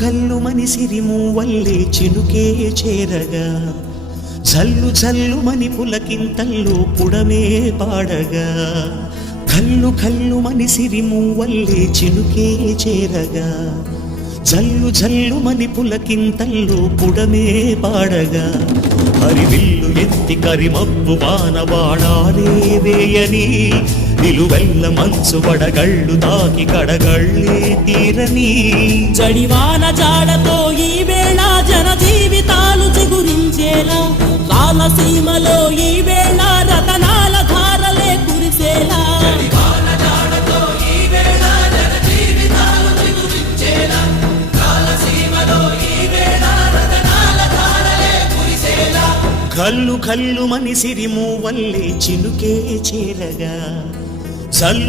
కల్లు మని సిరిమూవల్లే చినుకే చేరగా జల్లు జల్లు మని పులకింతల్లో పుడమే పాడగా కల్లు కల్లు మని సిరిమూవల్లే చినుకే చేరగా జల్లు జల్లు మని పులకింతల్లో పుడమే పాడగా హరివిల్లు ఎత్తి కరిమబ్బు వానవాడాలే వేయని నిలువెల్ల మంచు వడగళ్ళు తాకి కడగళ్ళే తీరని జడివాన జాడతో ఈ వేళ జన జీవితాలు చిగురించేలా రాలసీమలో ఈ వేళ రతనాల ధారలే కురిసేలా కల్లు కల్లు మని సిరిమూవల్లే చినుకే చేరగా జల్లు